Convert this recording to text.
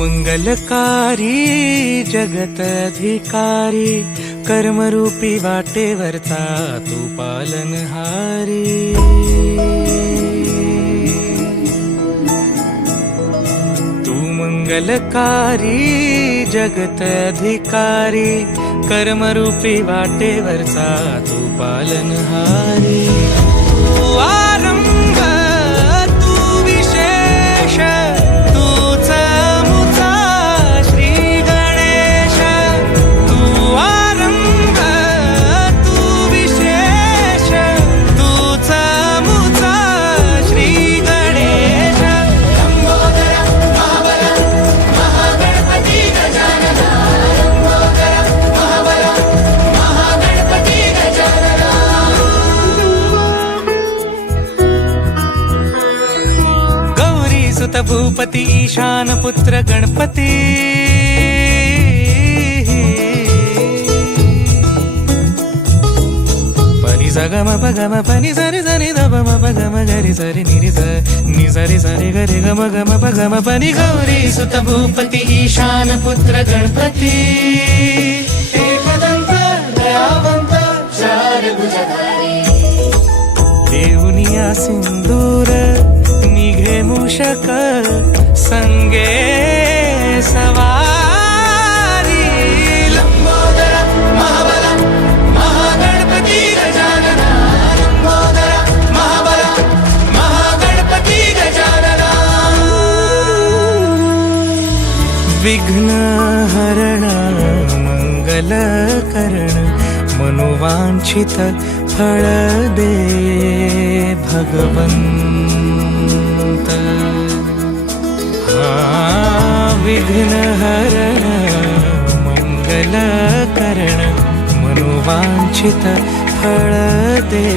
मंगलकारी जगत अधिकारी, कर्मरूपी वाटेवरचा तू पालनहारी। तू मंगलकारी जगत अधिकारी, कर्मरूपी वाटेवरचा तू पालनहारी। तू आरंभ तू विशेष, तूच मुचा श्री गणेश। तू आरंभ तू विशेष, तूच मुचा श्री गणेश। लंबोदर महाबल महागणपती गजानना, लंबोदर महाबल महागणपती गजानना। गौरी सुत भूपती ईशान पुत्र गणपती, पनी सगम पगम पनी सरि सरि ध म पगम गरि सरि निरि स नि सरि सरि गरि गम गम पगम पनी। गौरी सुत भूपती ईशान पुत्र गणपती, एकदंत दयावंत चार भुजधारी। देऊनिया सिंदूर निघे मूषक, संगे सवारी। लंबोदर महाबल महागणपती गजानना, लंबोदर महाबल महागणपती गजानना। विघ्न हरण मंगल करण, मनोवांछित फळ दे भगवंत। विघ्न हरण मंगल करण, मनोवांछित फळ दे